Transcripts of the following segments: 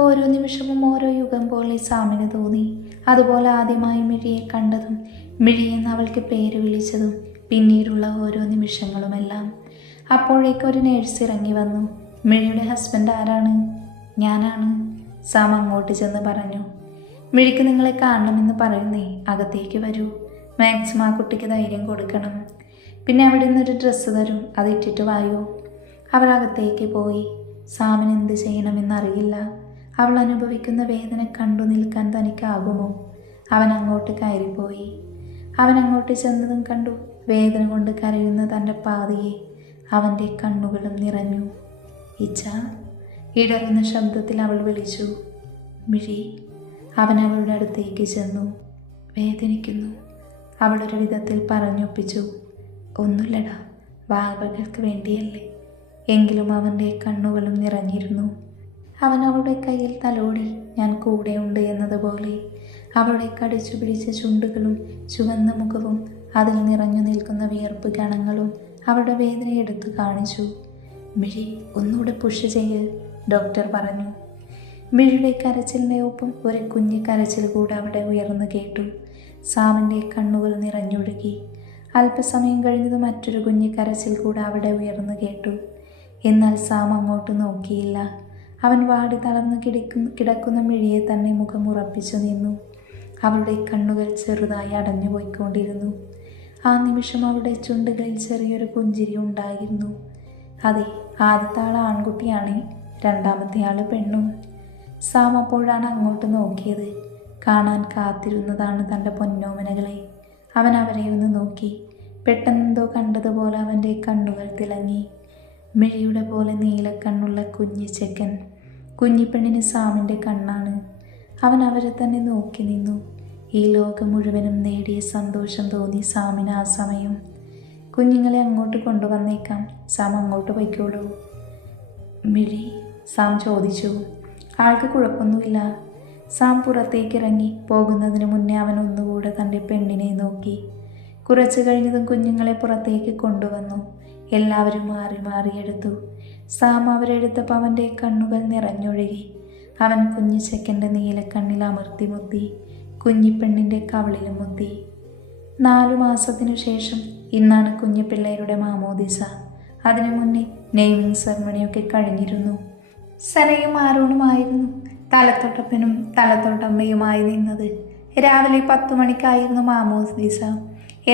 ഓരോ നിമിഷവും ഓരോ യുഗം പോലെ സാമിന് തോന്നി. അതുപോലെ ആദ്യമായി മിഴിയെ കണ്ടതും മിഴിയെന്ന് അവൾക്ക് പേര് വിളിച്ചതും പിന്നീടുള്ള ഓരോ നിമിഷങ്ങളുമെല്ലാം. അപ്പോഴേക്കൊരു നേഴ്സ് ഇറങ്ങി വന്നു. മിഴിയുടെ ഹസ്ബൻഡ് ആരാണ്? ഞാനാണ്, സാം അങ്ങോട്ട് ചെന്ന് പറഞ്ഞു. മിഴിക്ക് നിങ്ങളെ കാണണമെന്ന് പറയുന്നേ, അകത്തേക്ക് വരൂ. മാക്സിമം ആ കുട്ടിക്ക് ധൈര്യം കൊടുക്കണം. പിന്നെ അവിടെ നിന്നൊരു ഡ്രസ്സ് തരും, അതിട്ടിട്ട് വായോ. അവർ അകത്തേക്ക് പോയി. സാമിന് എന്ത് ചെയ്യണമെന്നറിയില്ല. അവൾ അനുഭവിക്കുന്ന വേദന കണ്ടു നിൽക്കാൻ തനിക്കാകുമോ? അവൻ അങ്ങോട്ട് കയറിപ്പോയി. അവൻ അങ്ങോട്ട് ചെന്നതും കണ്ടു വേദന കൊണ്ട് കരയുന്ന തൻ്റെ പാതിയെ. അവൻ്റെ കണ്ണുകളും നിറഞ്ഞു. ഇച്ച, ഇടറുന്ന ശബ്ദത്തിൽ അവൾ വിളിച്ചു. മിഴി. അവൻ അവളുടെ അടുത്തേക്ക് ചെന്നു. വേദനിക്കുന്നു, അവളൊരു വിധത്തിൽ പറഞ്ഞൊപ്പിച്ചു. ഒന്നുമില്ലടാ, വാവകൾക്ക് വേണ്ടിയല്ലേ. എങ്കിലും അവൻ്റെ കണ്ണുകളും നിറഞ്ഞിരുന്നു. അവൻ അവളുടെ കയ്യിൽ തലോടി. ഞാൻ കൂടെയുണ്ട് എന്നതുപോലെ. അവളെ കടിച്ചു പിടിച്ച ചുണ്ടുകളും ചുവന്ന മുഖവും അതിൽ നിറഞ്ഞു നിൽക്കുന്ന വിയർപ്പ് കണങ്ങളും അവളുടെ വേദന എടുത്തു കാണിച്ചു. മിഴി, ഒന്നുകൂടെ പുഷ് ചെയ്യ്, ഡോക്ടർ പറഞ്ഞു. മിഴിയുടെ കരച്ചിലിൻ്റെ ഒപ്പം ഒരു കുഞ്ഞു കരച്ചിൽ കൂടെ അവിടെ ഉയർന്നു കേട്ടു. സാമിൻ്റെ കണ്ണുകൾ നിറഞ്ഞൊഴുകി. അല്പസമയം കഴിഞ്ഞത് മറ്റൊരു കുഞ്ഞു കരച്ചിൽ കൂടെ അവിടെ ഉയർന്നു കേട്ടു. എന്നാൽ സാം അങ്ങോട്ട് നോക്കിയില്ല. അവൻ വാടി തളർന്നു കിടക്കുന്ന മിഴിയെ തന്നെ മുഖം ഉറപ്പിച്ചു നിന്നു. അവളുടെ കണ്ണുകൾ ചെറുതായി അടഞ്ഞു പോയിക്കൊണ്ടിരുന്നു. ആ നിമിഷം അവളുടെ ചുണ്ടുകളിൽ ചെറിയൊരു പുഞ്ചിരി ഉണ്ടായിരുന്നു. അതെ, ആദ്യത്തെ ആൾ ആൺകുട്ടിയാണ്, രണ്ടാമത്തെ ആൾ പെണ്ണും. സാം അപ്പോഴാണ് അങ്ങോട്ട് നോക്കിയത്. കാണാൻ കാത്തിരുന്നതാണ് തൻ്റെ പൊന്നോമനകളെ. അവൻ അവരെ ഒന്ന് നോക്കി. പെട്ടെന്നെന്തോ കണ്ടതുപോലെ അവൻ്റെ കണ്ണുകൾ തിളങ്ങി. മിഴിയുടെ പോലെ നീലക്കണ്ണുള്ള കുഞ്ഞു ചെക്കൻ. കുഞ്ഞിപ്പെണ്ണിന് സാമിൻ്റെ കണ്ണാണ്. അവൻ അവരെ തന്നെ നോക്കി നിന്നു. ഈ ലോകം മുഴുവനും നേടിയ സന്തോഷം തോന്നി സാമിന് ആ സമയം. കുഞ്ഞുങ്ങളെ അങ്ങോട്ട് കൊണ്ടുവന്നേക്കാം, സാം അങ്ങോട്ട് പോയിക്കോളൂ. മിഴി, സാം ചോദിച്ചു. ആൾക്ക് കുഴപ്പമൊന്നുമില്ല. സാം പുറത്തേക്ക് ഇറങ്ങി പോകുന്നതിന് മുന്നേ അവൻ ഒന്നുകൂടെ തൻ്റെ പെണ്ണിനെ നോക്കി. കുറച്ചു കഴിഞ്ഞതും കുഞ്ഞുങ്ങളെ പുറത്തേക്ക് കൊണ്ടുവന്നു. എല്ലാവരും മാറി മാറി എടുത്തു. സാം അവരെടുത്തപ്പോൾ അവൻ്റെ കണ്ണുകൾ നിറഞ്ഞൊഴുകി. അവൻ കുഞ്ഞു ചെക്കൻ്റെ നീലക്കണ്ണിൽ അമർത്തി മുത്തി. കുഞ്ഞിപ്പെണ്ണിൻ്റെ കവിളിലും മുത്തി. 4 മാസത്തിനു ശേഷം ഇന്നാണ് കുഞ്ഞു പിള്ളേരുടെ മാമോദിസ. അതിനു മുന്നേ നെയ്മിങ് സെറമണിയൊക്കെ കഴിഞ്ഞിരുന്നു. സനയും ആരോണുമായിരുന്നു തലത്തൊട്ടപ്പനും തലത്തൊട്ടമ്മയുമായി നിന്നത്. രാവിലെ 10 മണിക്കായിരുന്നു മാമോദിസ.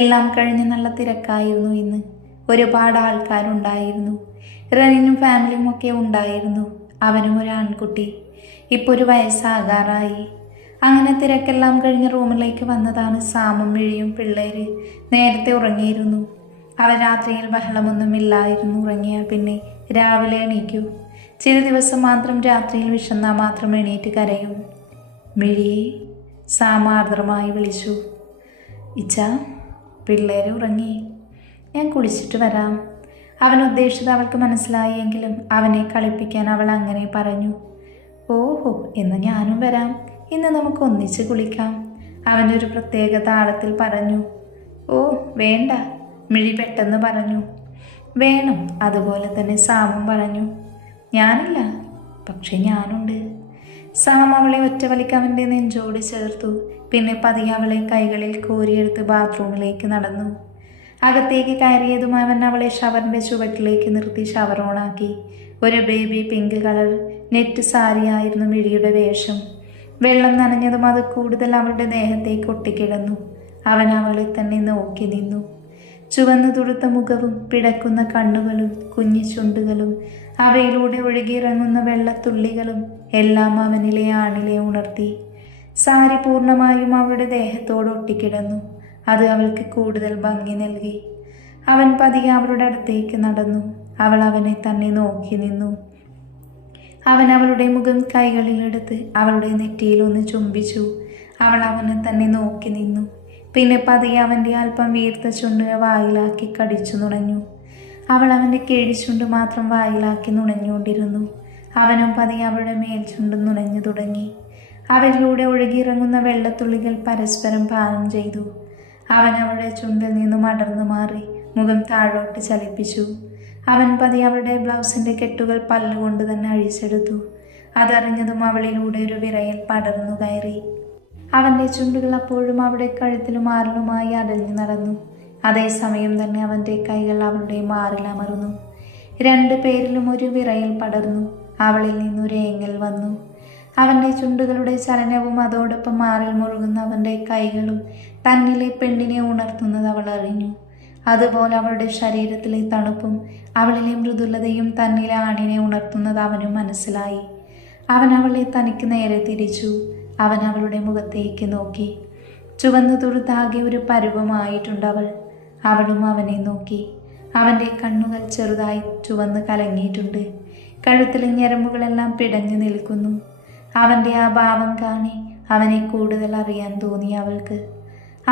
എല്ലാം കഴിഞ്ഞ് നല്ല തിരക്കായിരുന്നു ഇന്ന്. ഒരുപാട് ആൾക്കാരുണ്ടായിരുന്നു. റനിനും ഫാമിലിയും ഒക്കെ ഉണ്ടായിരുന്നു. അവനും ഒരു ആൺകുട്ടി. ഇപ്പോൾ 1 വയസ്സാകാറായി. അങ്ങനെ തിരക്കെല്ലാം കഴിഞ്ഞ് റൂമിലേക്ക് വന്നതാണ് സാമും മിഴിയും. പിള്ളേർ നേരത്തെ ഉറങ്ങിയിരുന്നു. അവൻ രാത്രിയിൽ ബഹളമൊന്നുമില്ലായിരുന്നു. ഉറങ്ങിയാൽ പിന്നെ രാവിലെ എണീക്കൂ. ചില ദിവസം മാത്രം രാത്രിയിൽ വിശന്നാൽ മാത്രം എണീറ്റ് കരയും. മിഴിയെ, സാം ആർദ്രമായി വിളിച്ചു. ഇച്ച, പിള്ളേർ ഉറങ്ങി, ഞാൻ കുളിച്ചിട്ട് വരാം. അവൻ ഉദ്ദേശിച്ചത് അവൾക്ക് മനസ്സിലായെങ്കിലും അവനെ കളിപ്പിക്കാൻ അവൾ അങ്ങനെ പറഞ്ഞു. ഓഹോ, എന്നാൽ ഞാനും വരാം. ഇന്ന് നമുക്ക് ഒന്നിച്ച് കുളിക്കാം, അവനൊരു പ്രത്യേക താളത്തിൽ പറഞ്ഞു. ഓ വേണ്ട, മിഴി പെട്ടെന്ന് പറഞ്ഞു. വേണം, അതുപോലെ തന്നെ സാമും പറഞ്ഞു. ഞാനില്ല, പക്ഷെ ഞാനുണ്ട്. സാം അവളെ ഒറ്റവലിക്ക് അവൻ്റെ നെഞ്ചോട് ചേർത്തു. പിന്നെ പതിയെ അവളെ കൈകളിൽ കോരിയെടുത്ത് ബാത്റൂമിലേക്ക് നടന്നു. അകത്തേക്ക് കയറിയതും അവൻ അവളെ ഷവറിൻ്റെ ചുവട്ടിലേക്ക് നിർത്തി ഷവർ ഓണാക്കി. ഒരു ബേബി പിങ്ക് കളർ നെറ്റ് സാരിയായിരുന്നു മിഴിയുടെ വേഷം. വെള്ളം നനഞ്ഞതും അത് കൂടുതൽ അവളുടെ ദേഹത്തേക്ക് ഒട്ടിക്കിടന്നു. അവൻ അവളെ തന്നെ നോക്കി നിന്നു. ചുവന്നു തുടുത്ത മുഖവും പിടക്കുന്ന കണ്ണുകളും കുഞ്ഞു ചുണ്ടുകളും അവയിലൂടെ ഒഴുകിയിറങ്ങുന്ന വെള്ളത്തുള്ളികളും എല്ലാം അവനിലെ ആണിലെ ഉണർത്തി. സാരി പൂർണ്ണമായും അവളുടെ ദേഹത്തോട് ഒട്ടിക്കിടന്നു. അത് അവൾക്ക് കൂടുതൽ ഭംഗി നൽകി. അവൻ പതിയെ അവളുടെ അടുത്തേക്ക് നടന്നു. അവൾ അവനെ തന്നെ നോക്കി നിന്നു. അവൻ അവളുടെ മുഖം കൈകളിലെടുത്ത് അവളുടെ നെറ്റിയിലൊന്ന് ചുംബിച്ചു. അവൾ അവനെ തന്നെ നോക്കി നിന്നു. പിന്നെ പതിയെ അവൻ്റെ അല്പം വീർത്ത ചുണ്ടിനെ വായിലാക്കി കടിച്ചു നുണഞ്ഞു. അവൾ അവൻ്റെ കിഴിച്ചുണ്ട് മാത്രം വായിലാക്കി നുണഞ്ഞുകൊണ്ടിരുന്നു. അവനും പതിയെ അവളുടെ മേൽചുണ്ടും നുണഞ്ഞു തുടങ്ങി. അവരിലൂടെ ഒഴുകിയിറങ്ങുന്ന വെള്ളത്തുള്ളികൾ പരസ്പരം പാനം ചെയ്തു. അവൻ അവളുടെ ചുണ്ടിൽ നിന്നും അടർന്നു മാറി മുഖം താഴോട്ട് ചലിപ്പിച്ചു. അവൻ പതിയെ അവളുടെ ബ്ലൗസിൻ്റെ കെട്ടുകൾ പല്ലുകൊണ്ട് തന്നെ അഴിച്ചെടുത്തു. അതറിഞ്ഞതും അവളിലൂടെ ഒരു വിറയൽ പടർന്നു കയറി. അവൻ്റെ ചുണ്ടുകൾ അപ്പോഴും അവിടെ കഴുത്തിലും മാറിലുമായി അടഞ്ഞു നടന്നു. അതേസമയം തന്നെ അവൻ്റെ കൈകൾ അവളുടെ മാറിൽ അമർന്നു. രണ്ടു പേരിലും ഒരു വിറയൽ പടർന്നു. അവളിൽ നിന്നൊരു ഏങ്ങൽ വന്നു. അവൻ്റെ ചുണ്ടുകളുടെ ചലനവും അതോടൊപ്പം മാറിൽ മുറുകുന്ന അവൻ്റെ കൈകളും തന്നിലെ പെണ്ണിനെ ഉണർത്തുന്നത് അവൾ അറിഞ്ഞു. അതുപോലെ അവളുടെ ശരീരത്തിലെ തണുപ്പും അവളിലെ മൃദുലതയും തന്നിലെ ആണിനെ ഉണർത്തുന്നത് അവനും മനസ്സിലായി. അവൻ അവളെ തനിക്ക് നേരെ തിരിച്ചു. അവൻ അവളുടെ മുഖത്തേക്ക് നോക്കി. ചുവന്നു തുടുത്താകെ ഒരു പരുവമായിട്ടുണ്ട് അവൾ. അവളും അവനെ നോക്കി. അവൻ്റെ കണ്ണുകൾ ചെറുതായി ചുവന്ന് കലങ്ങിയിട്ടുണ്ട്. കഴുത്തിലെ ഞരമ്പുകളെല്ലാം പിടഞ്ഞു നിൽക്കുന്നു. അവൻ്റെ ആ ഭാവം കാണി അവനെ കൂടുതൽ അറിയാൻ തോന്നി അവൾക്ക്.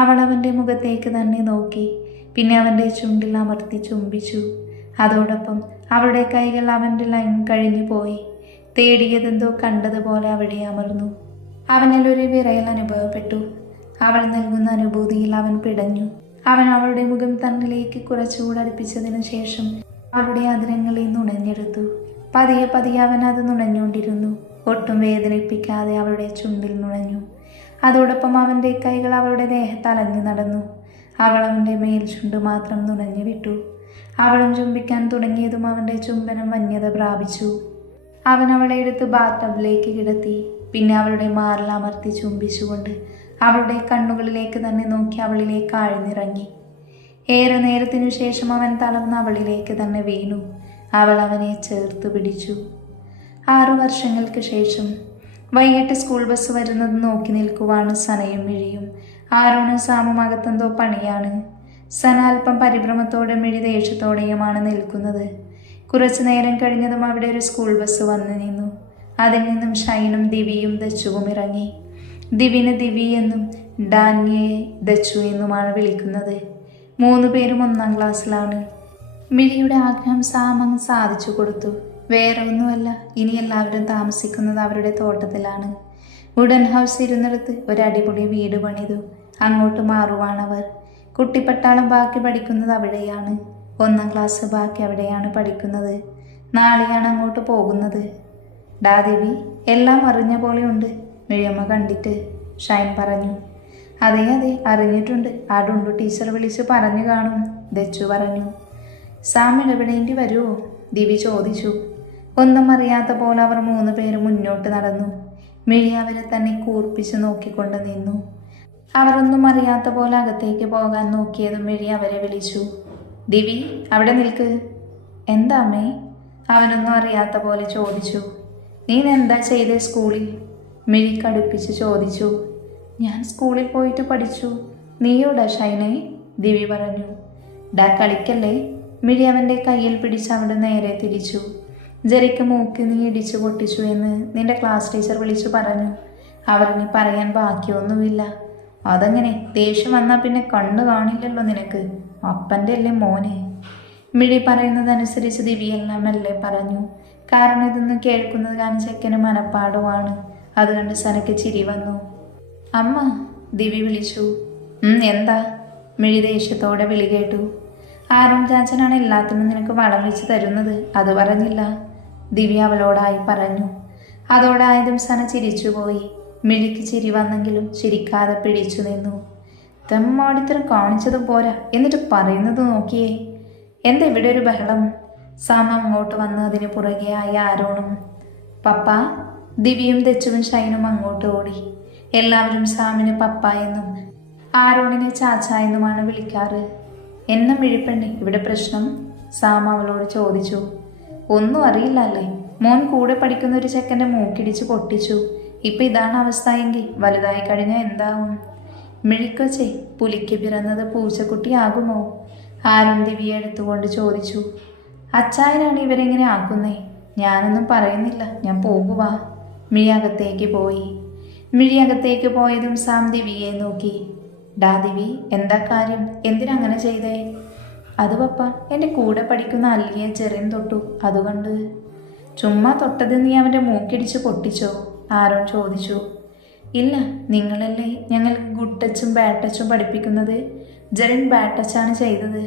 അവൾ അവൻ്റെ മുഖത്തേക്ക് തന്നെ നോക്കി. പിന്നെ അവൻ്റെ ചുണ്ടിൽ അമർത്തി ചുംബിച്ചു. അതോടൊപ്പം അവളുടെ കൈകൾ അവൻ്റെ ലൈൻ കഴിഞ്ഞു പോയി. തേടിയതെന്തോ കണ്ടതുപോലെ അവിടെ അമർന്നു. അവനിലൊരു വിറയൽ അനുഭവപ്പെട്ടു. അവൾ നൽകുന്ന അനുഭൂതിയിൽ അവൻ പിടഞ്ഞു. അവൻ അവളുടെ മുഖം തന്നിലേക്ക് കുറച്ചുകൂടെ അടുപ്പിച്ചതിനു ശേഷം അവളുടെ അതിരങ്ങളിൽ നുണഞ്ഞെടുത്തു. പതിയെ പതിയെ അവൻ അത് നുണഞ്ഞുകൊണ്ടിരുന്നു. ഒട്ടും വേദനിപ്പിക്കാതെ അവളുടെ ചുണ്ടിൽ നുണഞ്ഞു. അതോടൊപ്പം അവൻ്റെ കൈകൾ അവളുടെ ദേഹത്തലഞ്ഞു നടന്നു. അവൾ അവൻ്റെ മേൽ ചുണ്ട് മാത്രം നുണഞ്ഞു വിട്ടു. അവളും ചുംബിക്കാൻ തുടങ്ങിയതും അവൻ്റെ ചുംബനം വന്യത പ്രാപിച്ചു. അവൻ അവളെ എടുത്ത് ബാത്ടബിലേക്ക് കിടത്തി. പിന്നെ അവളുടെ മാറിൽ അമർത്തി ചുംബിച്ചുകൊണ്ട് അവളുടെ കണ്ണുകളിലേക്ക് തന്നെ നോക്കി അവളിലേക്ക് ആഴ്ന്നിറങ്ങി. ഏറെ നേരത്തിനു ശേഷം അവൻ തളർന്ന് അവളിലേക്ക് തന്നെ വീണു. അവൾ അവനെ ചേർത്ത് പിടിച്ചു. 6 വർഷങ്ങൾക്ക് ശേഷം വൈകിട്ട് സ്കൂൾ ബസ് വരുന്നത് നോക്കി നിൽക്കുവാണ് സനയും മിഴിയും. ആരോണും സാമും അകത്തെന്തോ പണിയാണ്. സന അല്പം പരിഭ്രമത്തോടെ മിഴി ദേഷ്യത്തോടെയുമാണ് നിൽക്കുന്നത്. കുറച്ചു നേരം കഴിഞ്ഞതും അവിടെ ഒരു സ്കൂൾ ബസ് വന്നു നിന്നു. അതിൽ നിന്നും ഷൈനും ദിവ്യയും ദച്ചുവും ഇറങ്ങി. ദിവ്യന് ദിവ്യ എന്നും ഡാന്യയെ ദച്ചു എന്നുമാണ് വിളിക്കുന്നത്. 3 പേരും 1-ാം ക്ലാസ്സിലാണ്. മിഴിയുടെ ആഗ്രഹം സാമങ്ങ് സാധിച്ചു കൊടുത്തു. വേറെ ഒന്നുമല്ല, ഇനി എല്ലാവരും താമസിക്കുന്നത് അവരുടെ തോട്ടത്തിലാണ്. വുഡൻ ഹൗസ് ഇരുന്നിടത്ത് ഒരു അടിപൊളി വീട് പണിതു. അങ്ങോട്ട് മാറുവാണവർ. കുട്ടിപ്പട്ടാളം ബാക്കി പഠിക്കുന്നത് അവിടെയാണ്. 1-ാം ക്ലാസ് ബാക്കി അവിടെയാണ് പഠിക്കുന്നത്. നാളെയാണ് അങ്ങോട്ട് പോകുന്നത്. ഡാ ദേവി, എല്ലാം അറിഞ്ഞ പോലെയുണ്ട് മിഴിയമ്മ കണ്ടിട്ട്, ഷൈൻ പറഞ്ഞു. അതെ അതെ, അറിഞ്ഞിട്ടുണ്ട്. ആ ഡുണ്ടു ടീച്ചർ വിളിച്ച് പറഞ്ഞു കാണും, ദച്ചു പറഞ്ഞു. സാം ഇടപെടേണ്ടി വരുമോ? ദിവി ചോദിച്ചു. ഒന്നും അറിയാത്ത പോലെ അവർ 3 പേരും മുന്നോട്ട് നടന്നു. മിഴി അവരെ തന്നെ കൂർപ്പിച്ച് നോക്കിക്കൊണ്ട് നിന്നു. അവരൊന്നും അറിയാത്ത പോലെ അകത്തേക്ക് പോകാൻ നോക്കിയതും മിഴി അവരെ വിളിച്ചു. ദിവി, അവിടെ നിൽക്ക്. എന്താ അമ്മേ? അവനൊന്നും അറിയാത്ത പോലെ ചോദിച്ചു. നീ എന്താ ചെയ്തേ സ്കൂളിൽ? മിഴി കടുപ്പിച്ച് ചോദിച്ചു. ഞാൻ സ്കൂളിൽ പോയിട്ട് പഠിച്ചു. നീയോടാ ഷൈനെ? ദിവി പറഞ്ഞു. ഡാ കളിക്കല്ലേ. മിഴി അവൻ്റെ കയ്യിൽ പിടിച്ച് അവിടെ നേരെ തിരിച്ചു. ജെറിക്ക് മൂക്ക് നീ ഇടിച്ചു പൊട്ടിച്ചു എന്ന് നിന്റെ ക്ലാസ് ടീച്ചർ വിളിച്ചു പറഞ്ഞു. അവരിനി പറയാൻ ബാക്കിയൊന്നുമില്ല. അതങ്ങനെ, ദേഷ്യം വന്നാൽ പിന്നെ കണ്ണു കാണില്ലല്ലോ നിനക്ക്. അപ്പൻ്റെ അല്ലേ മോനെ? മിഴി പറയുന്നതനുസരിച്ച് ദിവ്യെല്ലാം മെല്ലെ പറഞ്ഞു. കാരണം ഇതൊന്നും കേൾക്കുന്നത് കാണാൻ ചെക്കന് മനപ്പാടുമാണ്. അതുകൊണ്ട് സനക്ക് ചിരി വന്നു. അമ്മ, ദിവി വിളിച്ചു. എന്താ? മിഴി ദേഷ്യത്തോടെ വിളി കേട്ടു. ആരോൺ ചാച്ചനാണ് എല്ലാത്തിനും നിനക്ക് വളം വെച്ച് തരുന്നത്, അത് പറഞ്ഞില്ല, ദിവ്യ അവളോടായി പറഞ്ഞു. അതോടായതും സന ചിരിച്ചുപോയി. മിഴിക്ക് ചിരി വന്നെങ്കിലും ചിരിക്കാതെ പിടിച്ചു നിന്നു. തെമ്മാടിത്തരം കാണിച്ചതും പോരാ, എന്നിട്ട് പറയുന്നത് നോക്കിയേ. എന്താ ഇവിടെ ഒരു ബഹളം? സാമ അങ്ങോട്ട് വന്ന് അതിന് പുറകെയായി ആരോണും. പപ്പ. ദിവ്യയും ദച്ചുവും ഷൈനും അങ്ങോട്ട് ഓടി. എല്ലാവരും സാമിന് പപ്പ എന്നും ആരോണിനെ ചാച്ച എന്നുമാണ് വിളിക്കാറ്. എന്നെ മിഴിപ്പെണ്ണി, ഇവിടെ പ്രശ്നം? സാം അവളോട് ചോദിച്ചു. ഒന്നും അറിയില്ല അല്ലേ? മോൻ കൂടെ പഠിക്കുന്ന ഒരു ചെക്കൻ്റെ മൂക്കിടിച്ച് പൊട്ടിച്ചു. ഇപ്പം ഇതാണ് അവസ്ഥ എങ്കിൽ വലുതായി കഴിഞ്ഞാൽ എന്താവും? മിഴിക്കൊച്ചേ, പുലിക്ക് പിറന്നത് പൂച്ചക്കുട്ടിയാകുമോ? ആരോൺ ദിവ്യ എടുത്തുകൊണ്ട് ചോദിച്ചു. അച്ചായനാണ് ഇവരെങ്ങനെ ആക്കുന്നേ? ഞാനൊന്നും പറയുന്നില്ല, ഞാൻ പോകുവാ. മിഴി അകത്തേക്ക് പോയി. മിഴി അകത്തേക്ക് പോയതും സാം ദിവ്യയെ നോക്കി. ഡാ ദിവി, എന്താ കാര്യം? എന്തിനങ്ങനെ ചെയ്തേ? അത് പപ്പ, എൻ്റെ കൂടെ പഠിക്കുന്ന അല്ലിയെ ചെറിയൻ തൊട്ടു, അതുകൊണ്ട്. ചുമ്മാ തൊട്ടത് നീ അവൻ്റെ മൂക്കിടിച്ച് പൊട്ടിച്ചോ? ആരോൺ ചോദിച്ചു. ഇല്ല, നിങ്ങളല്ലേ ഞങ്ങൾ ഗുഡ് ടച്ചും ബാഡ് ടച്ചും പഠിപ്പിക്കുന്നത്. ജെറിൻ ബാഡ് ടച്ചാണ് ചെയ്തത്.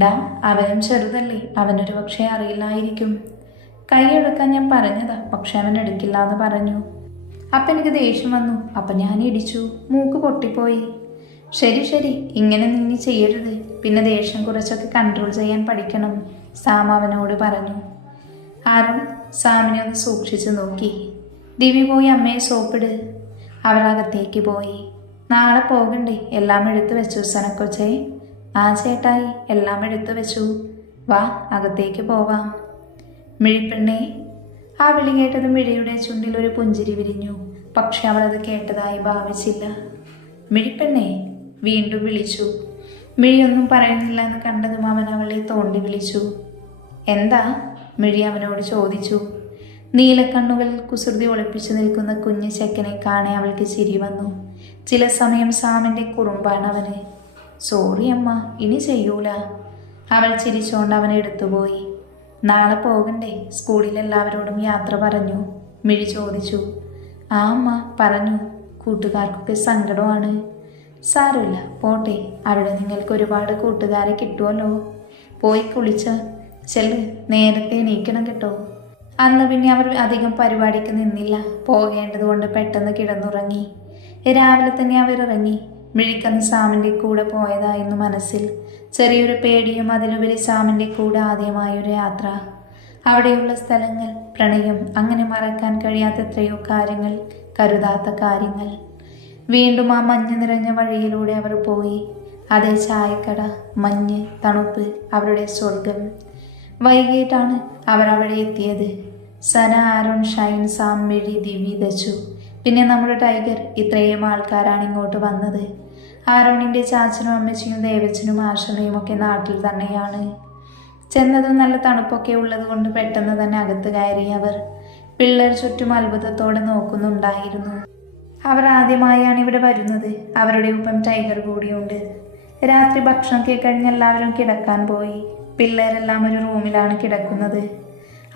ഡാ, അവനും ചെറുതല്ലേ, അവനൊരു പക്ഷേ അറിയില്ലായിരിക്കും. കൈയെടുക്കാൻ ഞാൻ പറഞ്ഞതാ, പക്ഷെ അവൻ എടുക്കില്ല എന്ന് പറഞ്ഞു. അപ്പം എനിക്ക് ദേഷ്യം വന്നു. അപ്പം ഞാൻ ഇടിച്ചു, മൂക്ക് പൊട്ടിപ്പോയി. ശരി ശരി, ഇങ്ങനെ നീ ചെയ്യരുത്. പിന്നെ ദേഷ്യം കുറച്ചൊക്കെ കൺട്രോൾ ചെയ്യാൻ പഠിക്കണം, സാം അവനോട് പറഞ്ഞു. ആരുൺ സാമിനെ ഒന്ന് സൂക്ഷിച്ചു നോക്കി. ദിവ്യ പോയി അമ്മയെ സോപ്പിട്. അവർ അകത്തേക്ക് പോയി. നാളെ പോകണ്ടേ? എല്ലാം എടുത്തു വെച്ചു സനക്കൊച്ചേ? ആ ചേട്ടായി, എല്ലാം എടുത്തു വെച്ചു. വാ, അകത്തേക്ക് പോവാം. മിഴിപ്പെണ്ണേ. ആ വിളി കേട്ടത് മിഴിയുടെ ചുണ്ടിൽ ഒരു പുഞ്ചിരി വിരിഞ്ഞു. പക്ഷെ അവളത് കേട്ടതായി ഭാവിച്ചില്ല. മിഴിപ്പെണ്ണേ, വീണ്ടും വിളിച്ചു. മിഴിയൊന്നും പറയുന്നില്ല എന്ന് കണ്ടതും അവൻ അവളെ തോണ്ടി വിളിച്ചു. എന്താ? മിഴി അവനോട് ചോദിച്ചു. നീലക്കണ്ണുകൾ കുസൃതി ഒളിപ്പിച്ചു നിൽക്കുന്ന കുഞ്ഞു ചെക്കനെ കാണെ അവൾക്ക് ചിരി വന്നു. ചില സമയം സാമിൻ്റെ കുറുമ്പാണ് അവന്. സോറി അമ്മ, ഇനി ചെയ്യൂല. അവൾ ചിരിച്ചോണ്ട് അവനെ എടുത്തുപോയി. നാളെ പോകണ്ടേ? സ്കൂളിൽ എല്ലാവരോടും യാത്ര പറഞ്ഞു. മിഴി ചോദിച്ചു. ആ അമ്മ പറഞ്ഞു. കൂട്ടുകാർക്കൊക്കെ സങ്കടമാണ്. സാരമില്ല, പോട്ടെ. അവിടെ നിങ്ങൾക്ക് ഒരുപാട് കൂട്ടുകാരെ കിട്ടുമല്ലോ. പോയി കുളിച്ച ചെല്ല്, നേരത്തെ എണീക്കണം കേട്ടോ. അന്ന് പിന്നെ അവർ അധികം പരിപാടിക്ക് നിന്നില്ല. പോകേണ്ടതുകൊണ്ട് പെട്ടെന്ന് കിടന്നുറങ്ങി. രാവിലെ തന്നെ അവർ ഇറങ്ങി. മിഴിക്കന്ന് സാമിൻ്റെ കൂടെ പോയതായിരുന്നു മനസ്സിൽ. ചെറിയൊരു പേടിയും അതിലുപരി സാമിൻ്റെ കൂടെ ആദ്യമായൊരു യാത്ര. അവിടെയുള്ള സ്ഥലങ്ങൾ, പ്രണയം, അങ്ങനെ മറക്കാൻ കഴിയാത്ത എത്രയോ കാര്യങ്ങൾ, കരുതാത്ത കാര്യങ്ങൾ. വീണ്ടും ആ മഞ്ഞ് നിറഞ്ഞ വഴിയിലൂടെ അവർ പോയി. അതേ ചായക്കട, മഞ്ഞ്, തണുപ്പ്, അവരുടെ സ്വർഗം. വൈകിട്ടാണ് അവർ അവിടെ എത്തിയത്. സന, ആരോൺ, ഷൈൻ, സാം, മിഴി, ദിവി, ദച്ചു, പിന്നെ നമ്മുടെ ടൈഗർ. ഇത്രയും ആൾക്കാരാണ് ഇങ്ങോട്ട് വന്നത്. ആരോണിൻ്റെ ചാച്ചനും അമ്മച്ചിയും ദേവച്ചനും ആശ്രമയും ഒക്കെ നാട്ടിൽ തന്നെയാണ്. ചെന്നതും നല്ല തണുപ്പൊക്കെ ഉള്ളത് കൊണ്ട് പെട്ടെന്ന് തന്നെ അകത്ത് കയറി അവർ. പിള്ളേർ ചുറ്റും അത്ഭുതത്തോടെ നോക്കുന്നുണ്ടായിരുന്നു. അവർ ആദ്യമായാണ് ഇവിടെ വരുന്നത്. അവരുടെ ഒപ്പം ടൈഗർ കൂടിയുണ്ട്. രാത്രി ഭക്ഷണമൊക്കെ കഴിഞ്ഞ് എല്ലാവരും കിടക്കാൻ പോയി. പിള്ളേരെല്ലാം ഒരു റൂമിലാണ് കിടക്കുന്നത്.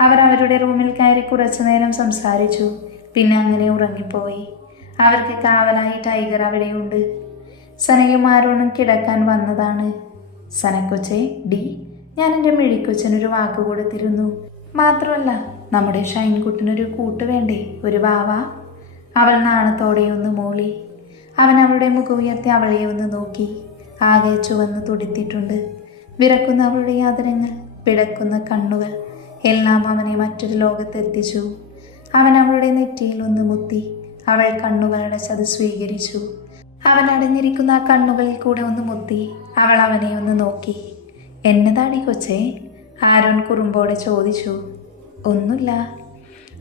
അവർ അവരുടെ റൂമിൽ കയറി കുറച്ചു നേരം സംസാരിച്ചു. പിന്നെ അങ്ങനെ ഉറങ്ങിപ്പോയി. അവർക്ക് കാവലായി ടൈഗർ അവിടെയുണ്ട്. സനയും ആരോണും കിടക്കാൻ വന്നതാണ്. സനക്കൊച്ചെ, ഡി, ഞാൻ എൻ്റെ മിഴിക്കൊച്ചനൊരു വാക്ക് കൊടുത്തിരുന്നു. മാത്രമല്ല നമ്മുടെ ഷൈൻകുട്ടിനൊരു കൂട്ട് വേണ്ടേ, ഒരു വാവ. അവൾ നാണത്തോടെ ഒന്ന് മൂളി. അവൻ അവളുടെ മുഖം ഉയർത്തി അവളെ ഒന്ന് നോക്കി. ആകെ ചുവന്ന് തുടിത്തിട്ടുണ്ട്. വിറക്കുന്ന അവളുടെ ആദരങ്ങൾ, പിടക്കുന്ന കണ്ണുകൾ എല്ലാം അവനെ മറ്റൊരു ലോകത്തെത്തിച്ചു. അവൻ അവളുടെ നെറ്റിയിൽ ഒന്ന് മുത്തി. അവൾ കണ്ണുകളടച്ചത് സ്വീകരിച്ചു. അവൻ അടഞ്ഞിരിക്കുന്ന ആ കണ്ണുകളിൽ കൂടെ ഒന്ന് മുത്തി. അവൾ അവനെ ഒന്ന് നോക്കി. എന്നതാടി കൊച്ചേ? ആരോൺ കുറുമ്പോടെ ചോദിച്ചു. ഒന്നുമില്ല.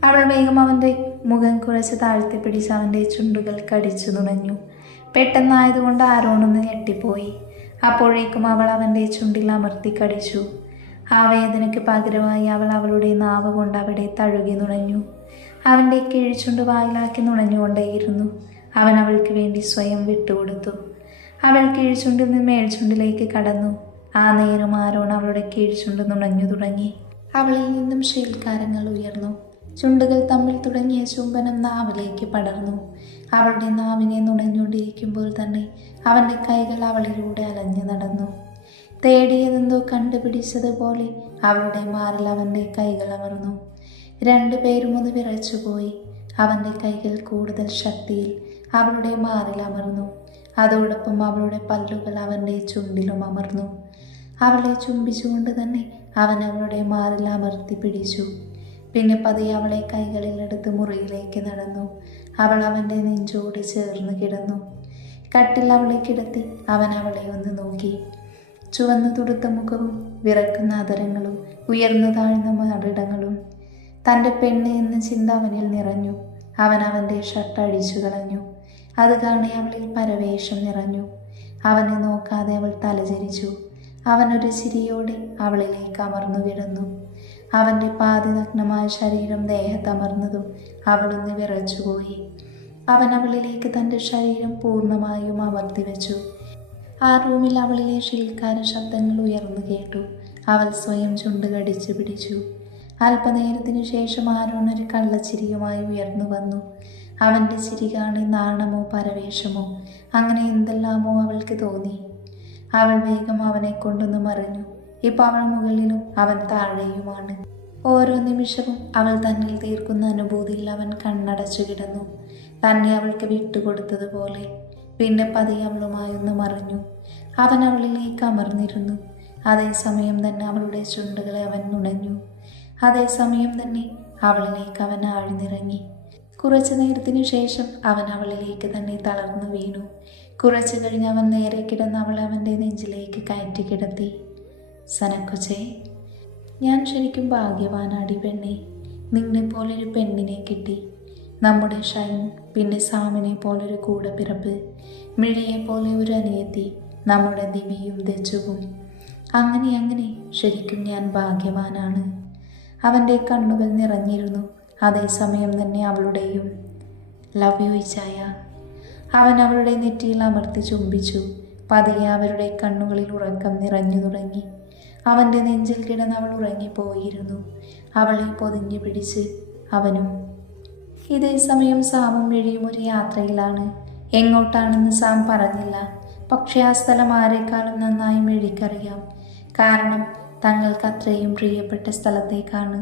അവൾ വേഗം അവൻ്റെ മുഖം കുറച്ച് താഴ്ത്തി പിടിച്ച് അവൻ്റെ ചുണ്ടുകൾ കടിച്ചു നുണഞ്ഞു. പെട്ടെന്നായതുകൊണ്ട് ആരോണൊന്ന് ഞെട്ടിപ്പോയി. അപ്പോഴേക്കും അവൾ അവൻ്റെ ചുണ്ടിൽ അമർത്തി കടിച്ചു. ആ വേദനയ്ക്ക് പകരമായി അവൾ അവളുടെ നാവ് കൊണ്ട് അവിടെ തഴുകി നുണഞ്ഞു. അവൻ്റെ കിഴിച്ചുണ്ട് വായിലാക്കി നുണഞ്ഞുകൊണ്ടേയിരുന്നു. അവൻ അവൾക്ക് വേണ്ടി സ്വയം വിട്ടുകൊടുത്തു. അവൾ കിഴിച്ചുണ്ടിൽ നിന്ന് മേൽച്ചുണ്ടിലേക്ക് കടന്നു. ആ നേരം ആരോൺ അവളുടെ കിഴിച്ചുണ്ട് നുണഞ്ഞു തുടങ്ങി. അവളിൽ നിന്നും ശീൽക്കാരങ്ങൾ ഉയർന്നു. ചുണ്ടുകൾ തമ്മിൽ തുടങ്ങിയ ചുംബനം നാവിലേക്ക് പടർന്നു. അവളുടെ നാവിനെ നുണഞ്ഞുകൊണ്ടിരിക്കുമ്പോൾ തന്നെ അവൻ്റെ കൈകൾ അവളിലൂടെ അലഞ്ഞു നടന്നു. തേടിയതെന്തോ കണ്ടുപിടിച്ചതുപോലെ അവളുടെ മാറിൽ അവൻ്റെ കൈകൾ അമർന്നു. രണ്ടുപേരും ഒന്ന് വിറച്ചുപോയി. അവൻ്റെ കൈകൾ കൂടുതൽ ശക്തിയിൽ അവളുടെ മാറിൽ അമർന്നു. അതോടൊപ്പം അവളുടെ പല്ലുകൾ അവൻ്റെ ചുണ്ടിലും അമർന്നു. അവളെ ചുംബിച്ചുകൊണ്ട് തന്നെ അവൻ അവളുടെ മാറിൽ അമർത്തി പിടിച്ചു. പിന്നെ പതിയെ അവളെ കൈകളിലെടുത്ത് മുറിയിലേക്ക് നടന്നു. അവൾ അവൻ്റെ നെഞ്ചോട് ചേർന്ന് കിടന്നു. കട്ടിൽ അവളെ കിടത്തി അവൻ അവളെ ഒന്ന് നോക്കി. ചുവന്നു തുടുത്ത മുഖവും വിറക്കുന്ന അതരങ്ങളും ഉയർന്നു താഴ്ന്ന മാറിടങ്ങളും. തൻ്റെ പെണ്ണ് എന്ന ചിന്ത അവനിൽ നിറഞ്ഞു. അവൻ അവൻ്റെ ഷർട്ട് അഴിച്ചു കളഞ്ഞു. അത് കാണി അവളിൽ പരവേശം നിറഞ്ഞു. അവനെ നോക്കാതെ അവൾ തലചരിച്ചു. അവനൊരു ചിരിയോടെ അവളിലേക്ക് അമർന്നു കിടന്നു. അവൻ്റെ പാതിനഗ്നമായ ശരീരം ദേഹത്തമർന്നതും അവളൊന്ന് വിറച്ചുപോയി. അവൻ അവളിലേക്ക് തൻ്റെ ശരീരം പൂർണ്ണമായും അമർത്തി വെച്ചു. ആ റൂമിൽ അവളിലെ ശീൽക്കാര ശബ്ദങ്ങൾ ഉയർന്നു കേട്ടു. അവൾ സ്വയം ചുണ്ടുകടിച്ചു പിടിച്ചു. അല്പനേരത്തിനു ശേഷം ആരോൺ ഒരു കള്ളച്ചിരിയുമായി ഉയർന്നു വന്നു. അവൻ്റെ ചിരി കാണി നാണമോ പരവേശമോ അങ്ങനെ എന്തെല്ലാമോ അവൾക്ക് തോന്നി. അവൾ വേഗം അവനെ കൊണ്ടൊന്ന് മറിഞ്ഞു. ഇപ്പം അവൾ മുകളിലും അവൻ താഴെയുമാണ്. ഓരോ നിമിഷവും അവൾ തന്നിൽ തീർക്കുന്ന അനുഭൂതിയിൽ അവൻ കണ്ണടച്ചു കിടന്നു. തന്നെ അവൾക്ക് വിട്ടുകൊടുത്തതുപോലെ. പിന്നെ പതിയെ അവളുമായൊന്ന് മറിഞ്ഞു. അവൻ അവളിലേക്ക് അമർന്നിരുന്നു. അതേസമയം തന്നെ അവളുടെ ചുണ്ടുകളെ അവൻ നുണഞ്ഞു. അതേസമയം തന്നെ അവളിലേക്ക് അവൻ ആഴ്ന്നിറങ്ങി. കുറച്ചു നേരത്തിനു ശേഷം അവൻ അവളിലേക്ക് തന്നെ തളർന്നു വീണു. കുറച്ചു കഴിഞ്ഞ് അവൻ നേരെ കിടന്ന് അവളെ അവൻ്റെ നെഞ്ചിലേക്ക് കയറ്റി കിടത്തി. സനക്കൊച്ചേ, ഞാൻ ശരിക്കും ഭാഗ്യവാനാടി പെണ്ണെ. നിന്നെ പോലൊരു പെണ്ണിനെ കിട്ടി. നമ്മുടെ ഷൈൻ, പിന്നെ സാമിനെ പോലൊരു കൂടപ്പിറപ്പ്, മിഴിയെ പോലെ ഒരു അനിയത്തി, നമ്മുടെ ദിവ്യയും ദച്ചുവും. അങ്ങനെ ശരിക്കും ഞാൻ ഭാഗ്യവാനാണ്. അവൻ്റെ കണ്ണുകൾ നിറഞ്ഞിരുന്നു. അതേസമയം തന്നെ അവളുടെയും. ലവ് യു ഇച്ചായ. അവൻ അവളുടെ നെറ്റിയിൽ അമർത്തി ചുംബിച്ചു. പതിയെ അവരുടെ കണ്ണുകളിൽ ഉറക്കം നിറഞ്ഞു തുടങ്ങി. അവൻ്റെ നെഞ്ചിൽ കിടന്ന് അവൾ ഉറങ്ങിപ്പോയിരുന്നു. അവളെ പൊതിഞ്ഞു പിടിച്ച് അവനും. ഇതേ സമയം സാമും മിഴിയും ഒരു യാത്രയിലാണ്. എങ്ങോട്ടാണെന്ന് സാം പറഞ്ഞില്ല. പക്ഷേ ആ സ്ഥലം ആരെക്കാളും നന്നായി മിഴിക്കറിയാം. കാരണം തങ്ങൾക്ക് അത്രയും പ്രിയപ്പെട്ട സ്ഥലത്തേക്കാണ്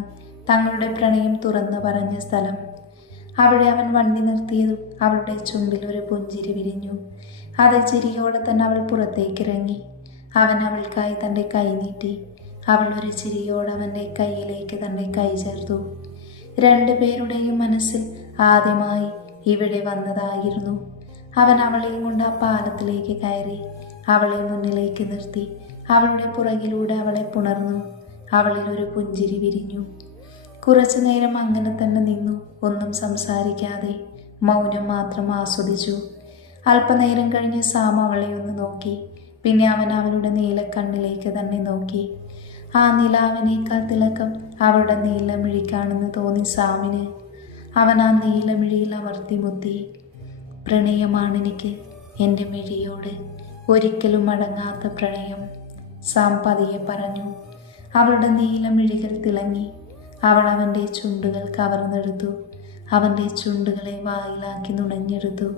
തങ്ങളുടെ പ്രണയം തുറന്നു പറഞ്ഞ സ്ഥലം. അവിടെ അവൻ വണ്ടി നിർത്തിയതും അവളുടെ ചുണ്ടിൽ ഒരു പുഞ്ചിരി വിരിഞ്ഞു. അതേ ചിരിയോടെ തന്നെ അവൾ പുറത്തേക്കിറങ്ങി. അവൻ അവൾക്കായി തൻ്റെ കൈ നീട്ടി. അവൾ ഒരു ചിരിയോടെ അവൻ്റെ കൈയിലേക്ക് തൻ്റെ കൈ ചേർത്തു. രണ്ടുപേരുടെയും മനസ്സിൽ ആദ്യമായി ഇവിടെ വന്നതായിരുന്നു. അവൻ അവളെയും കൊണ്ട് ആ പാലത്തിലേക്ക് കയറി. അവളെ മുന്നിലേക്ക് നിർത്തി. അവളുടെ പുറകിലൂടെ അവളെ പുണർന്നു. അവളിൽ ഒരു പുഞ്ചിരി വിരിഞ്ഞു. കുറച്ചു നേരം അങ്ങനെ തന്നെ നിന്നു. ഒന്നും സംസാരിക്കാതെ മൗനം മാത്രം ആസ്വദിച്ചു. അല്പനേരം കഴിഞ്ഞ് സാം അവളെ ഒന്ന് നോക്കി. പിന്നെ അവൻ അവളുടെ നീലക്കണ്ണിലേക്ക് തന്നെ നോക്കി. ആ നിലാവിനേക്കാൾ തിളക്കം അവളുടെ നീലമിഴിക്കാണെന്ന് തോന്നി സാമിന്. അവൻ ആ നീലമിഴിയിൽ അമർത്തി മുത്തി. പ്രണയമാണെനിക്ക് എൻ്റെ മിഴിയോട്, ഒരിക്കലും അടങ്ങാത്ത പ്രണയം, സാം പതിയെ പറഞ്ഞു. അവളുടെ നീലമിഴികൾ തിളങ്ങി. അവൾ അവൻ്റെ ചുണ്ടുകൾ കവർന്നെടുത്തു. അവൻ്റെ ചുണ്ടുകളെ വായിലാക്കി നുണഞ്ഞെടുത്തു.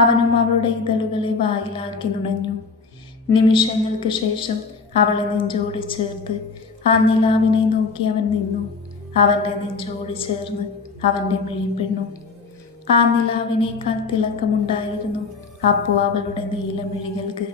അവനും അവളുടെ ഇതളുകളെ വായിലാക്കി നുണഞ്ഞു. നിമിഷങ്ങൾക്ക് ശേഷം അവളെ നെഞ്ചോട് ചേർത്ത് ആ നിലാവിനെ നോക്കി അവൻ നിന്നു. അവൻ്റെ നെഞ്ചോട് ചേർന്ന് അവൻ്റെ മിഴിപ്പെണ്ണു. ആ നിലാവിനേക്കാൾ തിളക്കമുണ്ടായിരുന്നു അപ്പോൾ അവളുടെ നീലമിഴികൾക്ക്.